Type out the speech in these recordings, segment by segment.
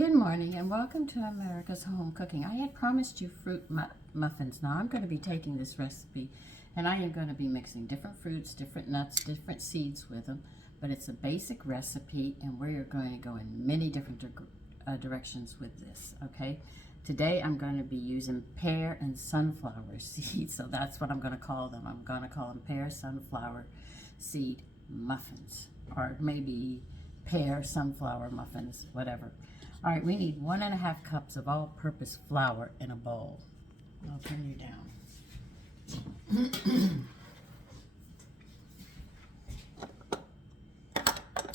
Good morning and welcome to America's Home Cooking. I had promised you fruit muffins. Now I'm going to be taking this recipe and I am going to be mixing different fruits, different nuts, different seeds with them. But it's a basic recipe and we're going to go in many different directions with this, okay? Today I'm going to be using pear and sunflower seeds, so that's what I'm going to call them. I'm going to call them pear sunflower seed muffins, or maybe pear sunflower muffins, whatever. All right, we need 1.5 cups of all-purpose flour in a bowl. I'll turn you down.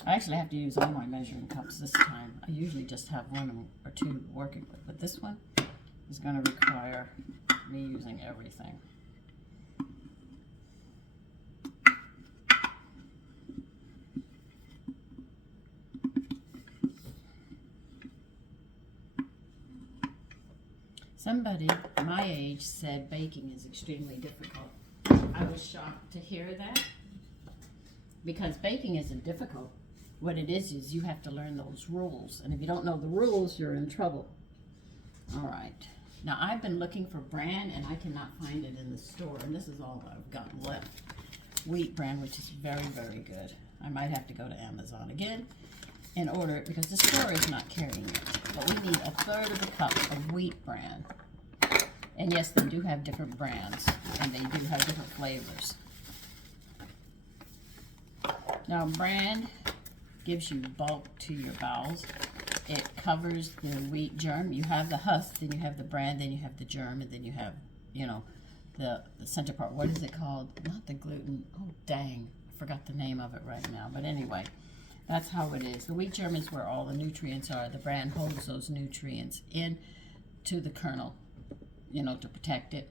I actually have to use all my measuring cups this time. I usually just have one or two working with, but this one is going to require me using everything. Somebody my age said baking is extremely difficult. I was shocked to hear that because baking isn't difficult. What it is you have to learn those rules, and if you don't know the rules, you're in trouble. All right. Now I've been looking for bran and I cannot find it in the store, and this is all I've got left. Wheat bran, which is very, very good. I might have to go to Amazon again and order it because the store is not carrying it. But we need 1/3 of a cup of wheat bran. And yes, they do have different brands and they do have different flavors. Now bran gives you bulk to your bowels. It covers the wheat germ. You have the husk, then you have the bran, then you have the germ, and then you have, you know, the center part. What is it called? Not the gluten. Oh, dang. I forgot the name of it right now. But anyway, that's how it is. The wheat germ is where all the nutrients are. The bran holds those nutrients in to the kernel, you know, to protect it.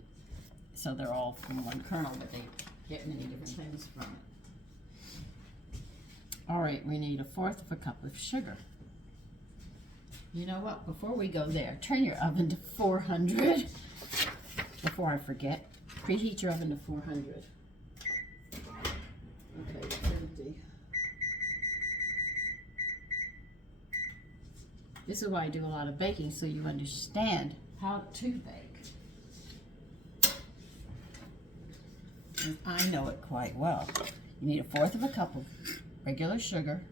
So they're all from one kernel, but they get many different things from it. All right, we need 1/4 of a cup of sugar. You know what? Before we go there, turn your oven to 400. Before I forget, preheat your oven to 400. Okay, it's empty. This is why I do a lot of baking, so you understand how to bake. And I know it quite well. You need 1/4 of a cup of regular sugar.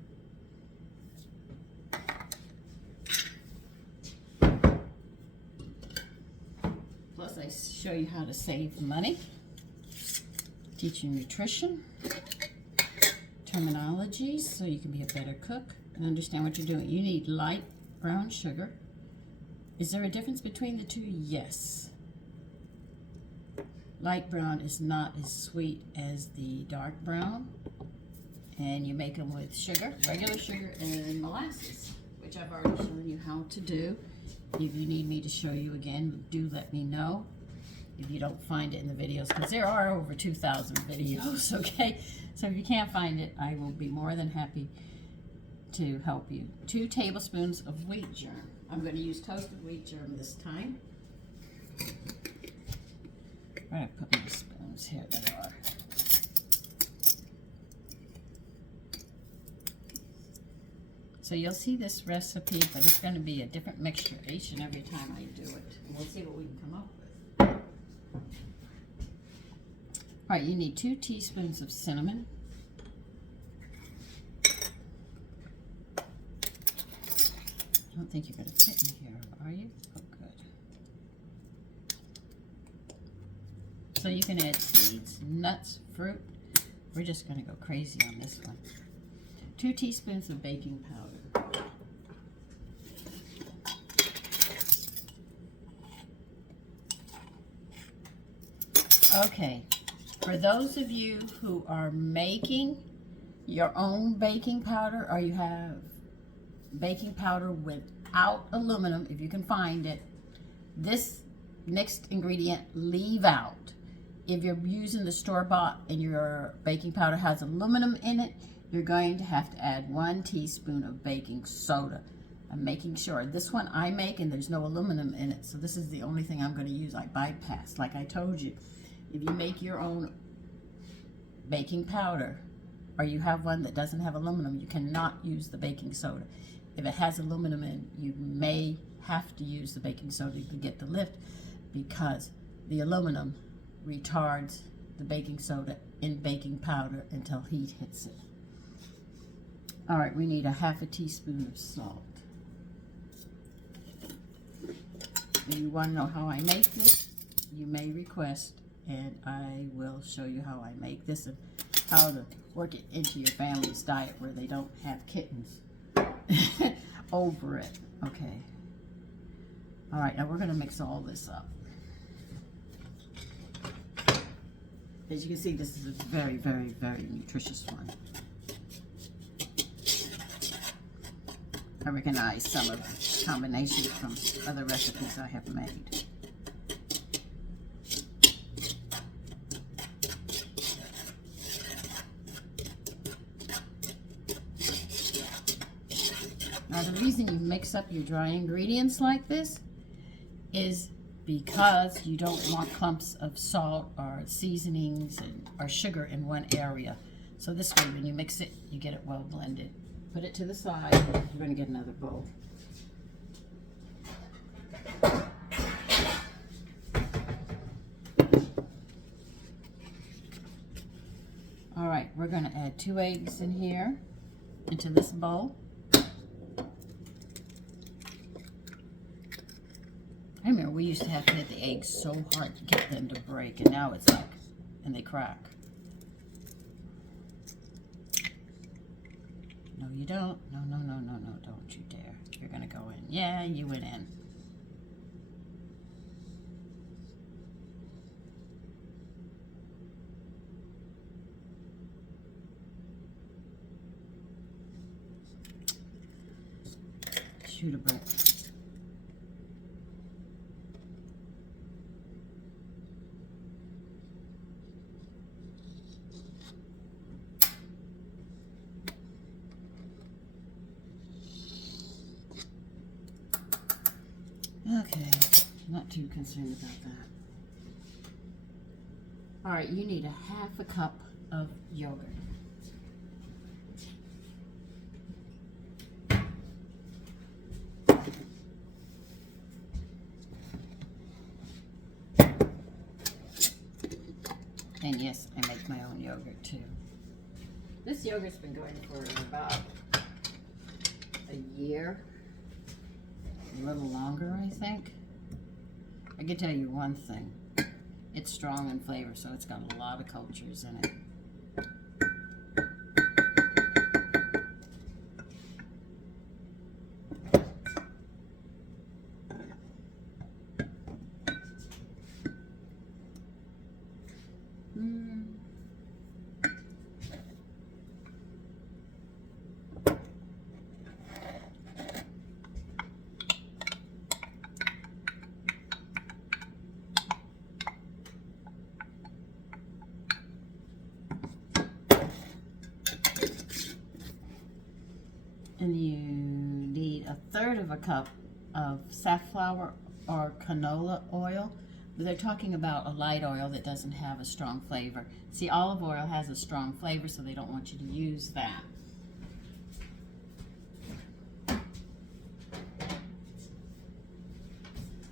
Plus I show you how to save money, teach you nutrition, terminologies so you can be a better cook and understand what you're doing. You need light brown sugar. Is there a difference between the two? Yes. Light brown is not as sweet as the dark brown. And you make them with sugar, regular sugar, and molasses, which I've already shown you how to do. If you need me to show you again, do let me know if you don't find it in the videos, because there are over 2,000 videos, okay? So if you can't find it, I will be more than happy to help you. 2 tablespoons of wheat germ. I'm going to use toasted wheat germ this time. I'm going to put my spoons here. They are. So you'll see this recipe, but it's going to be a different mixture each and every time I do it. And we'll see what we can come up with. All right, you need 2 teaspoons of cinnamon. I don't think you're going to fit in here, are you? Oh, good. So you can add seeds, nuts, fruit. We're just going to go crazy on this one. 2 teaspoons of baking powder. Okay, for those of you who are making your own baking powder, or you have baking powder without aluminum, if you can find it, this next ingredient, leave out. If you're using the store-bought and your baking powder has aluminum in it, you're going to have to add 1 teaspoon of baking soda. I'm making sure. This one I make and there's no aluminum in it, so this is the only thing I'm going to use. I bypass, like I told you. If you make your own baking powder, or you have one that doesn't have aluminum, you cannot use the baking soda. If it has aluminum in, you may have to use the baking soda to get the lift, because the aluminum retards the baking soda in baking powder until heat hits it. All right, we need a ½ teaspoon of salt. If you want to know how I make this, you may request, and I will show you how I make this and how to work it into your family's diet where they don't have kittens over it. Okay. All right, now we're going to mix all this up. As you can see, this is a very, very, very nutritious one. I recognize some of the combinations from other recipes I have made. Now, the reason you mix up your dry ingredients like this is because you don't want clumps of salt or seasonings or sugar in one area. So this way, when you mix it, you get it well blended. Put it to the side. You're going to get another bowl. All right, we're going to add 2 eggs in here, into this bowl. I remember we used to have to hit the eggs so hard to get them to break, and now it's like, and they crack. No, you don't. No, no, no, no, no, don't you dare. You're going to go in. Yeah, you went in. Shoot a brick. Okay, not too concerned about that. All right, you need a ½ cup of yogurt. And yes, I make my own yogurt too. This yogurt's been going for about a year. A little longer, I think. I can tell you one thing. It's strong in flavor, so it's got a lot of cultures in it. And you need 1/3 cup of safflower or canola oil. But they're talking about a light oil that doesn't have a strong flavor. See, olive oil has a strong flavor, so they don't want you to use that.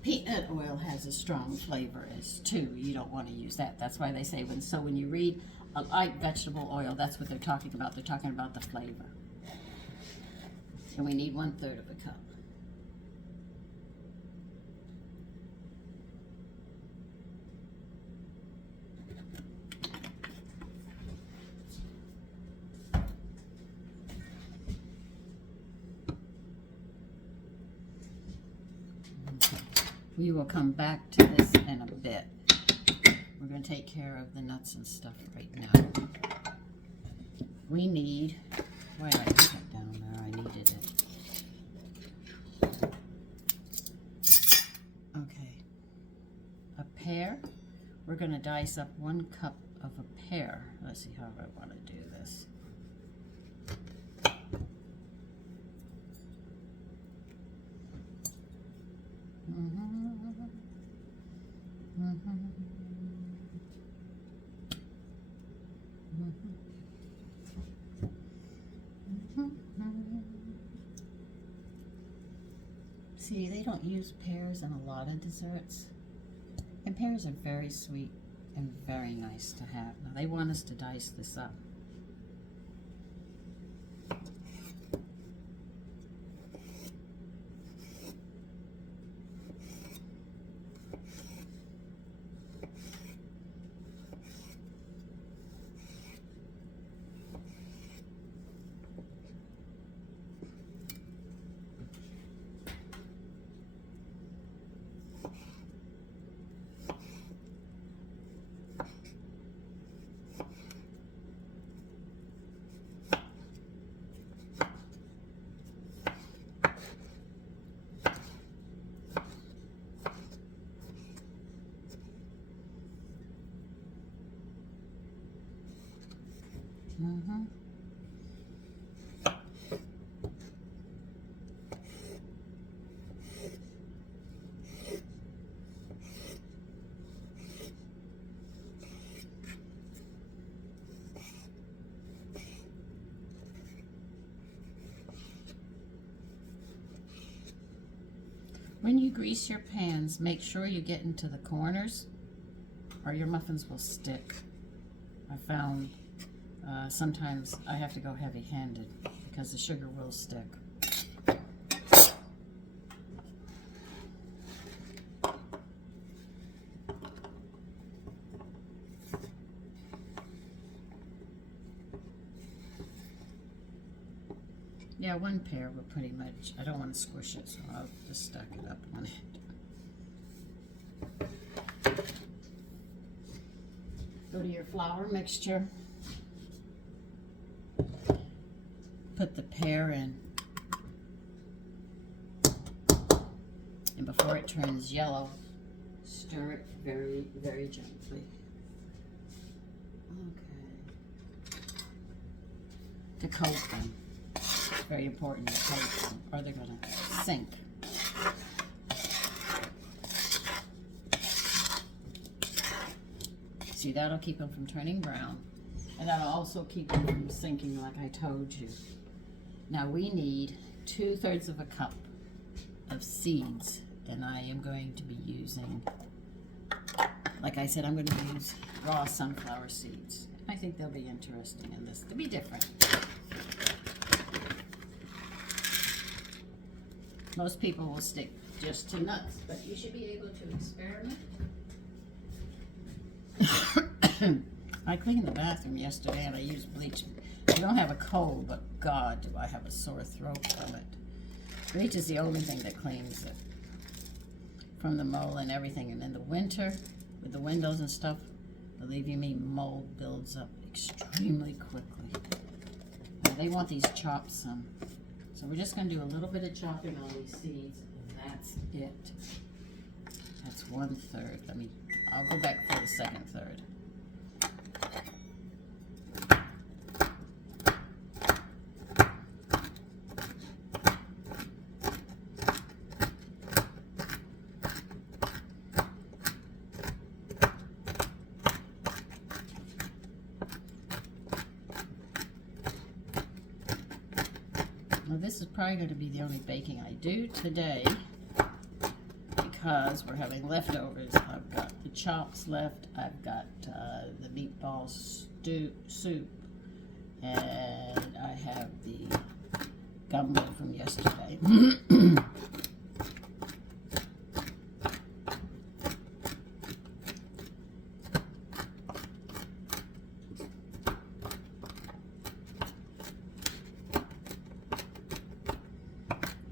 Peanut oil has a strong flavor as too. You don't want to use that. That's why they say when you read a light vegetable oil, that's what they're talking about. They're talking about the flavor. And we need 1/3 cup. We will come back to this in a bit. We're going to take care of the nuts and stuff right now. We need, why did I put that down there? I needed it. Okay. A pear. We're going to dice up 1 cup of a pear. Let's see how I want to do this. see, they don't use pears in a lot of desserts. And pears are very sweet and very nice to have. Now they want us to dice this up. Mm-hmm. When you grease your pans, make sure you get into the corners or your muffins will stick. I found sometimes I have to go heavy-handed because the sugar will stick. Yeah, one pear will pretty much, I don't want to squish it, so I'll just stack it up on it. Go to your flour mixture. Put the pear in. And before it turns yellow, stir it very, very gently. Okay. To coat them. It's very important to coat them or they're going to sink. See, that'll keep them from turning brown. And that'll also keep them from sinking like I told you. Now we need 2/3 of a cup of seeds. And I am going to be using, like I said, I'm going to use raw sunflower seeds. I think they'll be interesting in this, to be different. Most people will stick just to nuts, but you should be able to experiment. I cleaned the bathroom yesterday and I used bleach. I don't have a cold, but God, do I have a sore throat from it. Bleach is the only thing that cleans it from the mold and everything. And in the winter, with the windows and stuff, believe you me, mold builds up extremely quickly. Now, they want these chopped some. So we're just going to do a little bit of chopping on these seeds, and that's it. That's 1/3. I'll go back for the second third. Well, this is probably going to be the only baking I do today because we're having leftovers. I've got the chops left, I've got the meatball soup, and I have the gumbo from yesterday.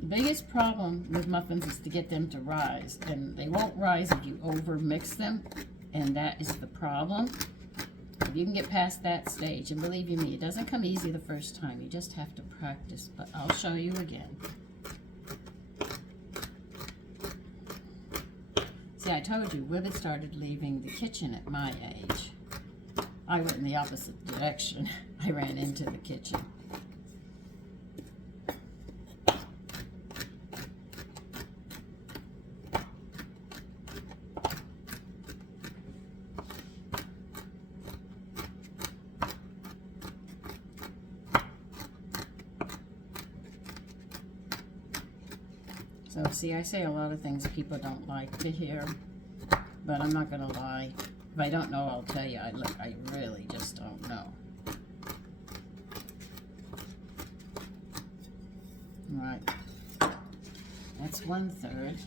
The biggest problem with muffins is to get them to rise, and they won't rise if you over mix them, and that is the problem. If you can get past that stage, and believe you me, it doesn't come easy the first time, you just have to practice, but I'll show you again. See, I told you, women started leaving the kitchen at my age. I went in the opposite direction. I ran into the kitchen. So see, I say a lot of things people don't like to hear, but I'm not gonna lie. If I don't know, I'll tell you. I really just don't know. All right, that's 1/3.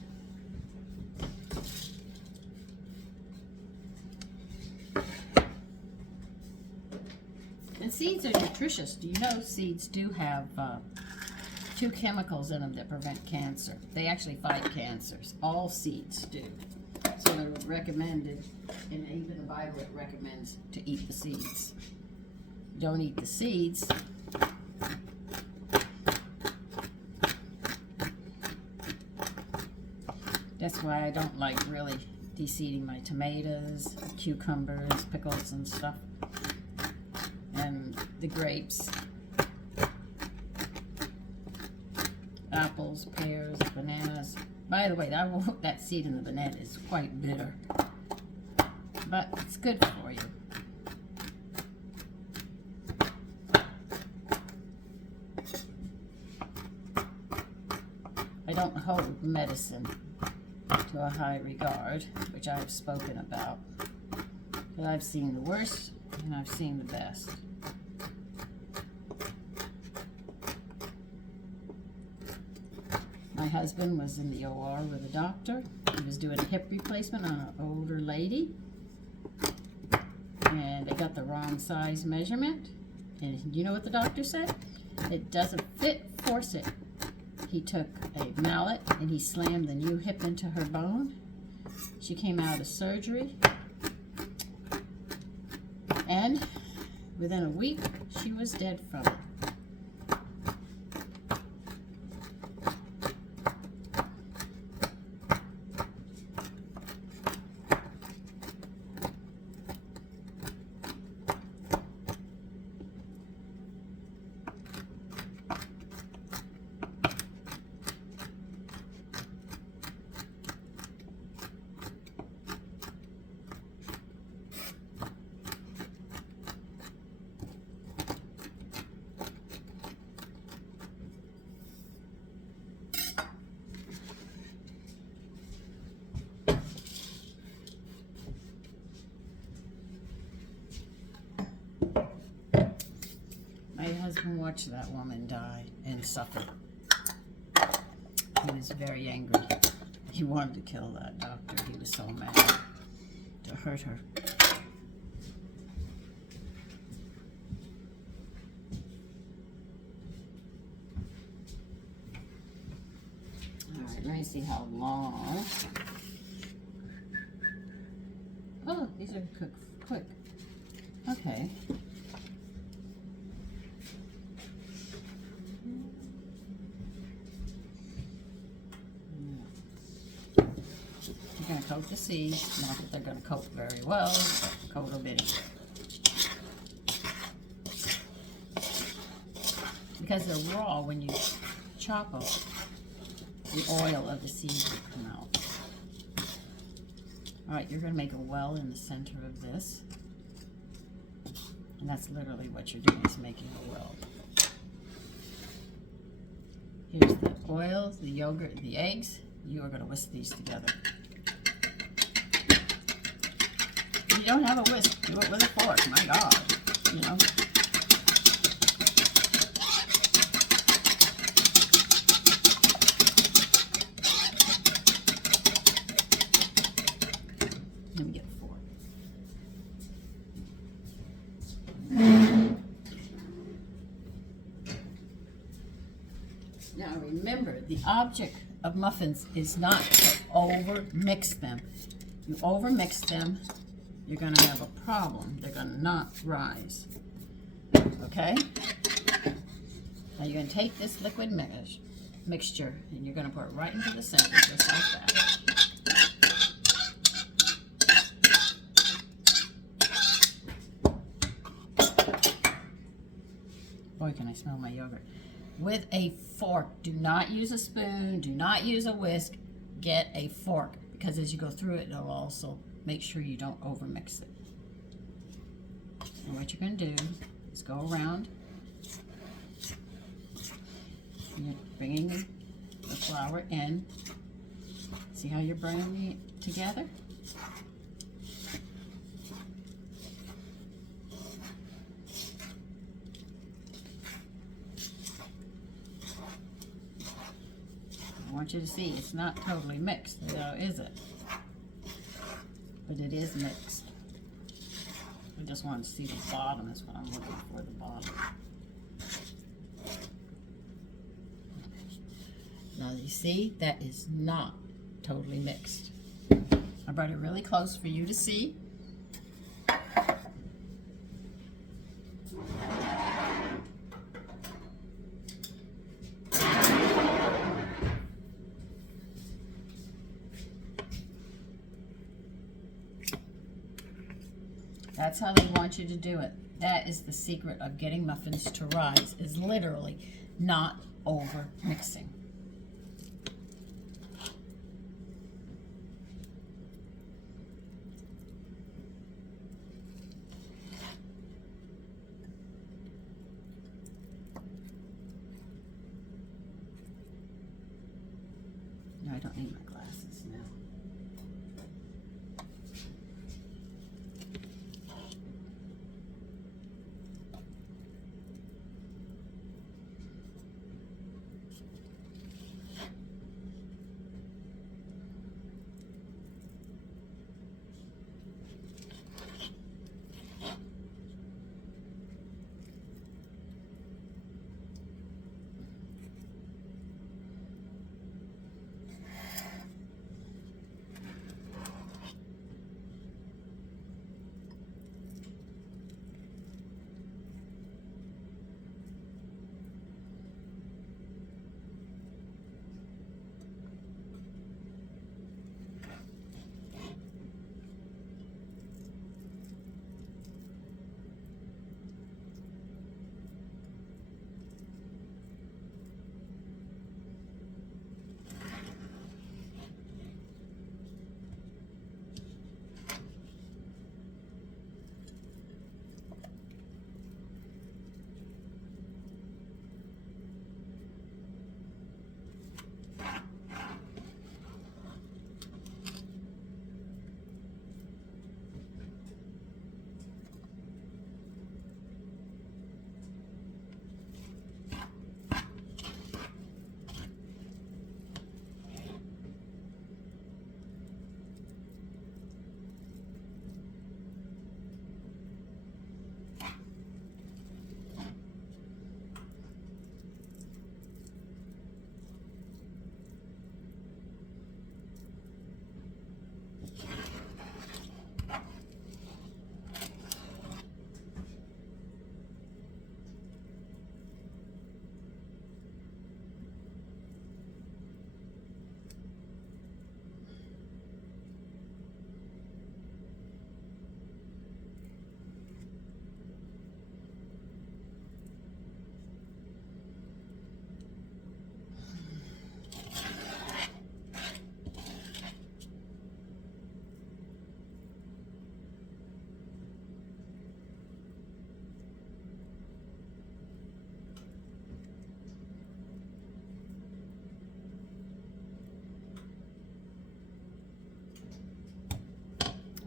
And seeds are nutritious. Do you know seeds do have 2 chemicals in them that prevent cancer? They actually fight cancers. All seeds do. So they're recommended, and even the Bible it recommends to eat the seeds. Don't eat the seeds. That's why I don't like really de-seeding my tomatoes, cucumbers, pickles and stuff. And the grapes, apples, pears, bananas. By the way, that seed in the banana is quite bitter, but it's good for you. I don't hold medicine to a high regard, which I've spoken about, but I've seen the worst and I've seen the best. My husband was in the OR with a doctor. He was doing a hip replacement on an older lady, and they got the wrong size measurement. And you know what the doctor said? It doesn't fit, force it. He took a mallet and he slammed the new hip into her bone. She came out of surgery, and within a week she was dead from it. My husband watched that woman die and suffer. He was very angry. He wanted to kill that doctor. He was so mad to hurt her. All right, let me see how long. Oh, these are cooked quick. Okay. You're going to coat the seeds. Not that they're going to coat very well, but coat them anyway. Because they're raw, when you chop them, the oil of the seeds will come out. Alright, you're going to make a well in the center of this. And that's literally what you're doing, is making a well. Here's the oil, the yogurt, the eggs. You are going to whisk these together. If you don't have a whisk, do it with a fork. My God, you know. Let me get a fork. Now remember, the object of muffins is not to over mix them. You over mix them, you're going to have a problem. They're going to not rise. Okay? Now you're going to take this liquid mixture and you're going to pour it right into the center, just like that. Boy, can I smell my yogurt. With a fork. Do not use a spoon. Do not use a whisk. Get a fork, because as you go through it, it'll also make sure you don't overmix it. And what you're going to do is go around. You're bringing the flour in. See how you're bringing it together? I want you to see it's not totally mixed, though, is it? But it is mixed. I just want to see the bottom is what I'm looking for, the bottom. Now you see, that is not totally mixed. I brought it really close for you to see. That's how they want you to do it. That is the secret of getting muffins to rise, is literally not over mixing. No, I don't need my glasses now.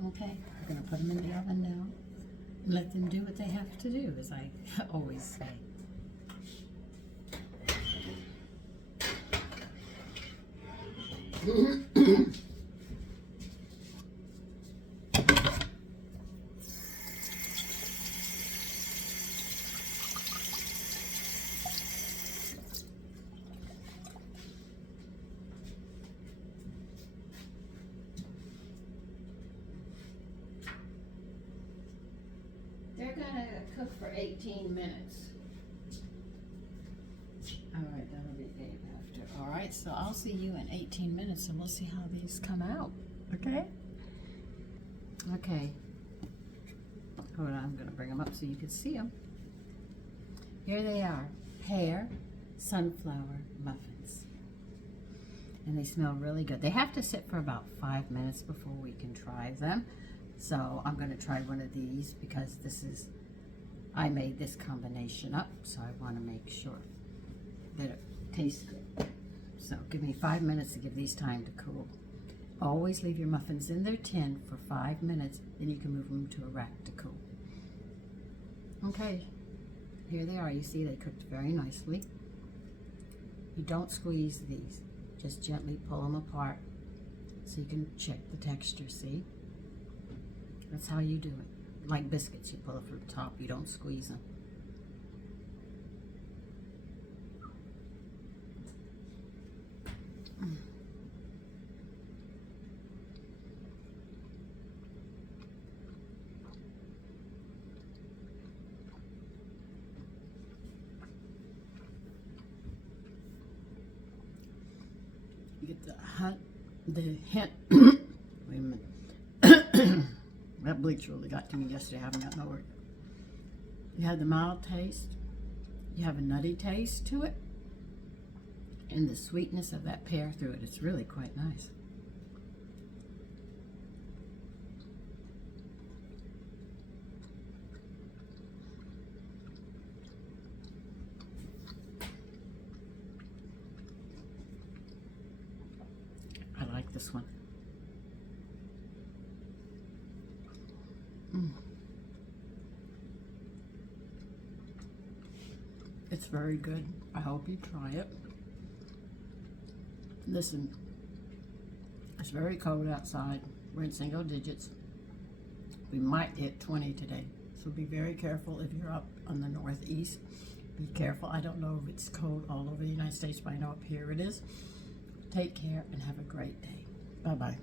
Okay, we're gonna put them in the oven now. Let them do what they have to do, as I always say. They're gonna cook for 18 minutes. All right, that'll be 8 after. All right, so I'll see you in 18 minutes and we'll see how these come out, okay? Okay. Hold on, I'm gonna bring them up so you can see them. Here they are, pear sunflower muffins. And they smell really good. They have to sit for about 5 minutes before we can try them. So I'm going to try one of these because I made this combination up, so I want to make sure that it tastes good. So give me 5 minutes to give these time to cool. Always leave your muffins in their tin for 5 minutes, then you can move them to a rack to cool. Okay, here they are. You see they cooked very nicely. You don't squeeze these. Just gently pull them apart so you can check the texture, see? That's how you do it. Like biscuits, you pull it from the top, you don't squeeze them. You get the hint. Wait a minute. That bleach really got to me yesterday. I haven't gotten over it. You have the mild taste. You have a nutty taste to it. And the sweetness of that pear through it. It's really quite nice. I like this one. It's very good. I hope you try it. Listen, it's very cold outside. We're in single digits. We might hit 20 today. So be very careful if you're up on the northeast. Be careful. I don't know if it's cold all over the United States, but I know up here it is. Take care and have a great day. Bye-bye.